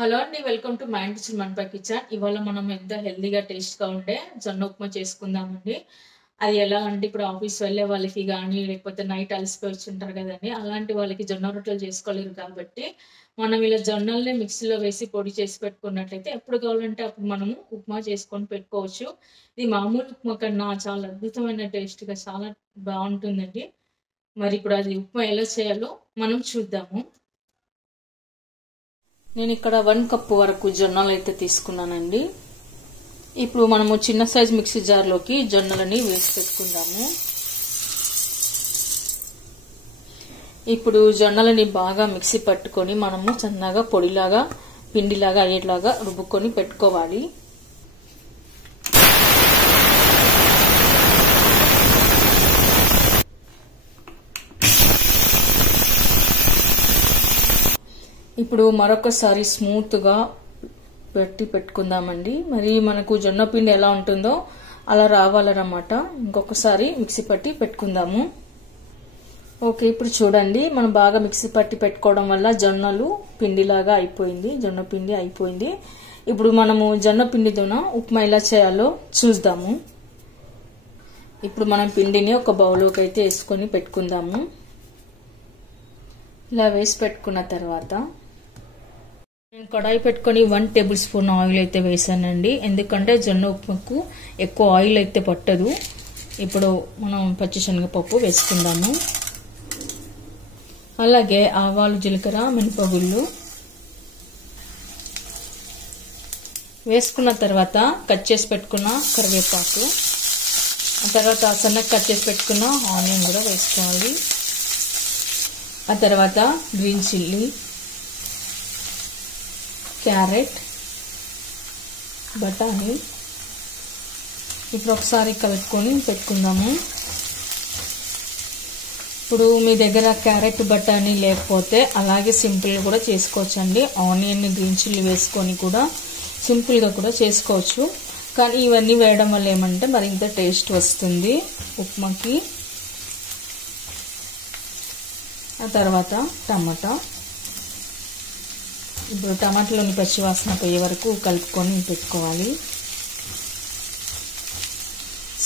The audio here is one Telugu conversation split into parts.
హలో అండి, వెల్కమ్ టు మై ఇంటి చిల్మన్ కిచెన్. ఇవాళ మనం ఎంత హెల్దీగా టేస్ట్గా ఉండే జొన్న ఉప్మా చేసుకుందామండి. అది ఎలా అంటే ఇప్పుడు ఆఫీస్ వెళ్ళే వాళ్ళకి కానీ లేకపోతే నైట్ అలసిపోయి వచ్చుంటారు కదండి, అలాంటి వాళ్ళకి జొన్న రొట్టెలు చేసుకోలేరు కాబట్టి మనం ఇలా జొన్నల్ని మిక్సీలో వేసి పొడి చేసి పెట్టుకున్నట్లయితే ఎప్పుడు కావాలంటే అప్పుడు మనము ఉప్మా చేసుకొని పెట్టుకోవచ్చు. ఇది మామూలు ఉప్మా కన్నా చాలా అద్భుతమైన టేస్ట్గా చాలా బాగుంటుందండి. మరి ఇప్పుడు అది ఉప్మా ఎలా చేయాలో మనం చూద్దాము. నేను ఇక్కడ 1 కప్పు వరకు జొన్నలు అయితే తీసుకున్నానండి. ఇప్పుడు మనము చిన్న సైజ్ మిక్సీ జార్లోకి జొన్నలని వేసి పెట్టుకుందాము. ఇప్పుడు జొన్నలని బాగా మిక్సీ పట్టుకొని మనము సన్నగా పొడిలాగా పిండిలాగా అయ్యేలాగా రుబ్బుకొని పెట్టుకోవాలి. ఇప్పుడు మరొకసారి స్మూత్గా పెట్టుకుందామండి. మరి మనకు జొన్న పిండి ఎలా ఉంటుందో అలా రావాలన్నమాట. ఇంకొకసారి మిక్సీ పట్టి పెట్టుకుందాము. ఓకే, ఇప్పుడు చూడండి, మనం బాగా మిక్సీ పట్టి పెట్టుకోవడం వల్ల జొన్నలు పిండిలాగా అయిపోయింది, జొన్న పిండి అయిపోయింది. ఇప్పుడు మనము జొన్న పిండితోన ఉప్మా ఎలా చేయాలో చూద్దాము. ఇప్పుడు మనం పిండిని ఒక బౌల్లోకి అయితే వేసుకొని పెట్టుకుందాము. ఇలా వేసి పెట్టుకున్న తర్వాత నేను కడాయి పెట్టుకొని 1 టేబుల్ స్పూన్ ఆయిల్ అయితే వేసానండి. ఎందుకంటే జొన్న ఉప్మాకు ఎక్కువ ఆయిల్ అయితే పట్టదు. ఇప్పుడు మనం పచ్చిశనగపప్పు వేసుకుందాము. అలాగే ఆవాలు, జీలకర్ర, మినపగుళ్ళు వేసుకున్న తర్వాత కట్ చేసి పెట్టుకున్న కరివేపాకు, ఆ తర్వాత సన్నగా కట్ చేసి పెట్టుకున్న ఆనియన్ కూడా వేసుకోవాలి. ఆ తర్వాత గ్రీన్ చిల్లీ, క్యారెట్, బఠానీ ఇప్పుడు ఒకసారి కలుపుకొని పెట్టుకుందాము. ఇప్పుడు మీ దగ్గర క్యారెట్, బఠానీ లేకపోతే అలాగే సింపుల్గా కూడా చేసుకోవచ్చండి. ఆనియన్, గ్రీన్ చిల్లీ వేసుకొని కూడా సింపుల్గా కూడా చేసుకోవచ్చు. కానీ ఇవన్నీ వేయడం వల్ల ఏమంటే మరింత టేస్ట్ వస్తుంది ఉప్మాకి. ఆ తర్వాత టమాటా, ఇప్పుడు టమాటాలోని పచ్చివాసన పోయే వరకు కలుపుకొని పెట్టుకోవాలి.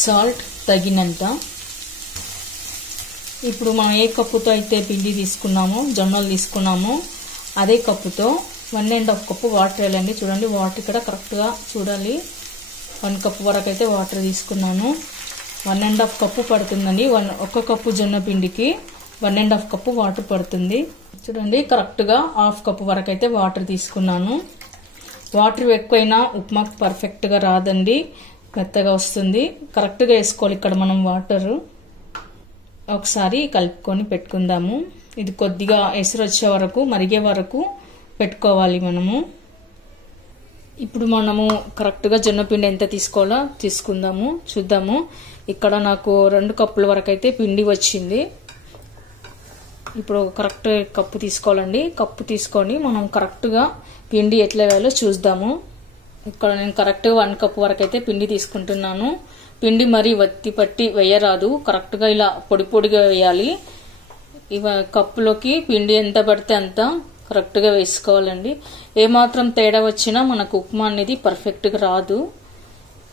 సాల్ట్ తగినంత. ఇప్పుడు మనం ఏ కప్పుతో అయితే పిండి తీసుకున్నామో, జొన్నలు తీసుకున్నామో అదే కప్పుతో 1.5 కప్పు వాటర్ వేయాలండి. చూడండి, వాటర్ ఇక్కడ కరెక్ట్గా చూడాలి. 1 కప్పు వరకు అయితే వాటర్ తీసుకున్నాను. 1.5 కప్పు పడుతుందండి. 1 కప్పు జొన్న పిండికి 1.5 కప్పు వాటర్ పడుతుంది. చూడండి, కరెక్ట్గా 1/2 కప్పు వరకు అయితే వాటర్ తీసుకున్నాను. వాటర్ ఎక్కువైనా ఉప్మాకు పర్ఫెక్ట్గా రాదండి, మెత్తగా వస్తుంది. కరెక్ట్గా వేసుకోవాలి ఇక్కడ మనం వాటర్. ఒకసారి కలుపుకొని పెట్టుకుందాము. ఇది కొద్దిగా ఎసరు వచ్చే వరకు, మరిగే వరకు పెట్టుకోవాలి మనము. ఇప్పుడు మనము కరెక్ట్గా జొన్నపిండి ఎంత తీసుకోవాలో తీసుకుందాము, చూద్దాము. ఇక్కడ నాకు 2 కప్పుల వరకు అయితే పిండి వచ్చింది. ఇప్పుడు కరెక్ట్ కప్పు తీసుకోవాలండి. కప్పు తీసుకొని మనం కరెక్ట్గా పిండి ఎట్లా వేయాలో చూద్దాము. ఇక్కడ నేను కరెక్ట్గా 1 కప్పు వరకు అయితే పిండి తీసుకుంటున్నాను. పిండి మరీ వత్తి పట్టి వేయరాదు, కరెక్ట్గా ఇలా పొడి పొడిగా వేయాలి. కప్పులోకి పిండి ఎంత పడితే అంత కరెక్ట్గా వేసుకోవాలండి. ఏమాత్రం తేడా వచ్చినా మనకు ఉప్మా అనేది పర్ఫెక్ట్గా రాదు.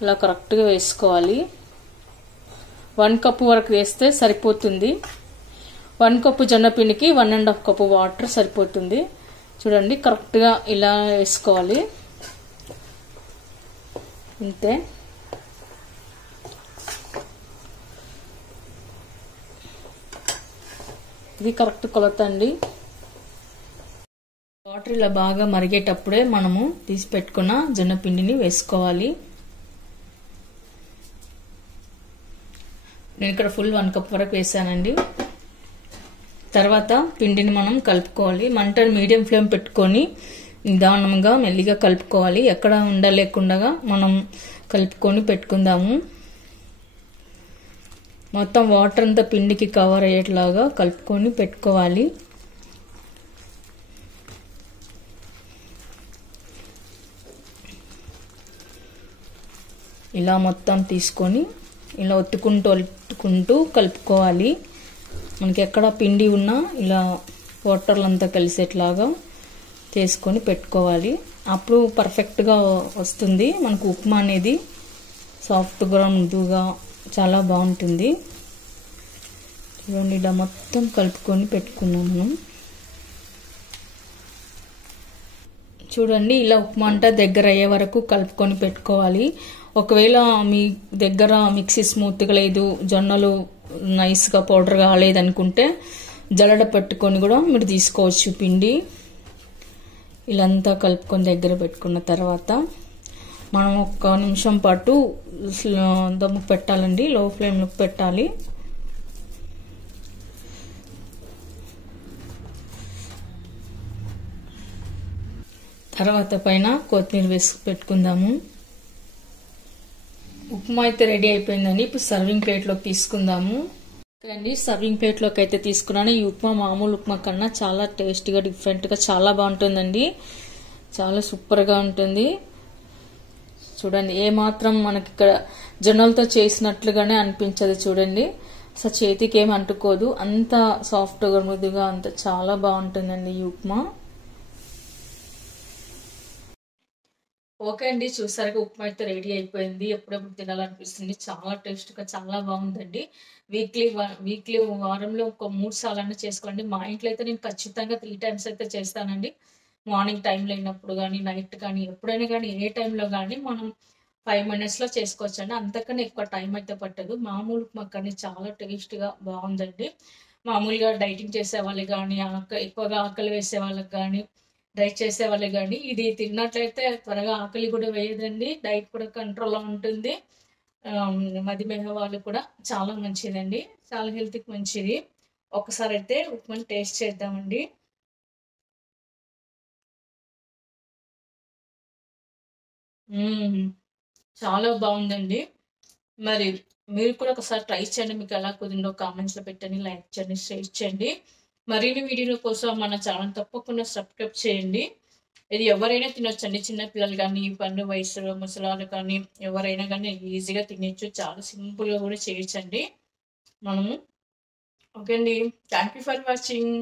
ఇలా కరెక్ట్గా వేసుకోవాలి. 1 కప్పు వరకు వేస్తే సరిపోతుంది. 1 కప్పు జొన్నపిండికి 1.5 కప్పు వాటర్ సరిపోతుంది. చూడండి, కరెక్ట్గా ఇలా వేసుకోవాలి. అంతే. ఇది కరెక్ట్ కొలత అండి. వాటర్ ఇలా బాగా మరిగేటప్పుడే మనము తీసి పెట్టుకున్న జొన్నపిండిని వేసుకోవాలి. నేను ఇక్కడ ఫుల్ 1 కప్ వరకు వేసానండి. తర్వాత పిండిని మనం కలుపుకోవాలి. మంటను మీడియం ఫ్లేమ్ పెట్టుకొని నిదానంగా మెల్లిగా కలుపుకోవాలి. ఎక్కడ ఉండలేకుండా మనం కలుపుకొని పెట్టుకుందాము. మొత్తం వాటర్ అంతా పిండికి కవర్ అయ్యేట్లాగా కలుపుకొని పెట్టుకోవాలి. ఇలా మొత్తం తీసుకొని ఇలా ఒత్తుకుంటూ కలుపుకోవాలి. మనకి ఎక్కడ పిండి ఉన్నా ఇలా వాటర్లంతా కలిసేట్లాగా చేసుకొని పెట్టుకోవాలి. అప్పుడు పర్ఫెక్ట్గా వస్తుంది మనకు ఉప్మా అనేది. సాఫ్ట్గా మృదువుగా చాలా బాగుంటుంది. చూడండి ఇలా మొత్తం కలుపుకొని పెట్టుకున్నాం మనం. చూడండి ఇలా ఉప్మా అంతా దగ్గర అయ్యే వరకు కలుపుకొని పెట్టుకోవాలి. ఒకవేళ మీ దగ్గర మిక్సీ స్మూత్గా లేదు, జొన్నలు నైస్గా పౌడర్ కాలేదు అనుకుంటే జల్లడ పెట్టుకొని కూడా మీరు తీసుకోవచ్చు పిండి. ఇలాంతా కలుపుకొని దగ్గర పెట్టుకున్న తర్వాత మనం 1 నిమిషం పాటు దమ్ము పెట్టాలండి. లో ఫ్లేమ్లో పెట్టాలి. తర్వాత పైన కొత్తిమీర వేసి పెట్టుకుందాము. ఉప్మా అయితే రెడీ అయిపోయిందండి. ఇప్పుడు సర్వింగ్ ప్లేట్లోకి తీసుకుందాము. అండి సర్వింగ్ ప్లేట్లోకి అయితే తీసుకున్నాను. ఈ ఉప్మా మామూలు ఉప్మా కన్నా చాలా టేస్టీగా డిఫరెంట్గా చాలా బాగుంటుందండి. చాలా సూపర్గా ఉంటుంది. చూడండి ఏమాత్రం మనకి ఇక్కడ జొన్నలతో చేసినట్లుగానే అనిపించదు. చూడండి అసలు చేతికి ఏం అంటుకోదు. అంత సాఫ్ట్గా మృదుగా అంత చాలా బాగుంటుందండి ఈ ఉప్మా. ఓకే అండి, చూసారుగా ఉప్మా అయితే రెడీ అయిపోయింది. ఎప్పుడెప్పుడు తినాలనిపిస్తుంది. చాలా టేస్ట్గా చాలా బాగుందండి. వీక్లీ వారంలో ఒక 3 సార్లు చేసుకోండి. మా ఇంట్లో అయితే నేను ఖచ్చితంగా 3 టైమ్స్ అయితే చేస్తానండి. మార్నింగ్ టైంలో అయినప్పుడు కానీ, నైట్ కానీ, ఎప్పుడైనా కానీ, ఏ టైంలో కానీ మనం 5 మినిట్స్లో చేసుకోవచ్చు అండి. అంతకన్నా ఎక్కువ టైం అయితే పట్టదు. మామూలు ఉప్మా కానీ చాలా టేస్ట్గా బాగుందండి. మామూలుగా డైటింగ్ చేసే వాళ్ళకి కానీ, ఎక్కువగా ఆకలి వేసే వాళ్ళకి కానీ, డైట్ చేసే వాళ్ళకి కానీ ఇది తిన్నట్లయితే త్వరగా ఆకలి కూడా వేయదండి. డైట్ కూడా కంట్రోల్లో ఉంటుంది. మధుమేహ వాళ్ళు కూడా చాలా మంచిదండి. చాలా హెల్త్కి మంచిది. ఒకసారి అయితే ఉప్మాని టేస్ట్ చేద్దామండి. చాలా బాగుందండి. మరి మీరు కూడా ఒకసారి ట్రై చేయండి. మీకు ఎలా కుదిరిందో కామెంట్స్లో పెట్టండి, లైక్ చేయండి, షేర్ చేయండి. మరిన్ని వీడియోల కోసం మన ఛానల్ తప్పకుండా సబ్స్క్రైబ్ చేయండి. ఇది ఎవరైనా తినొచ్చండి. చిన్నపిల్లలు కానీ, పండు వయసులో ముసలాళ్ళు కానీ ఎవరైనా కానీ ఈజీగా తినచ్చు. చాలా సింపుల్గా కూడా చేయొచ్చండి మనము. ఓకే అండి, థ్యాంక్ యూ ఫర్ వాచింగ్.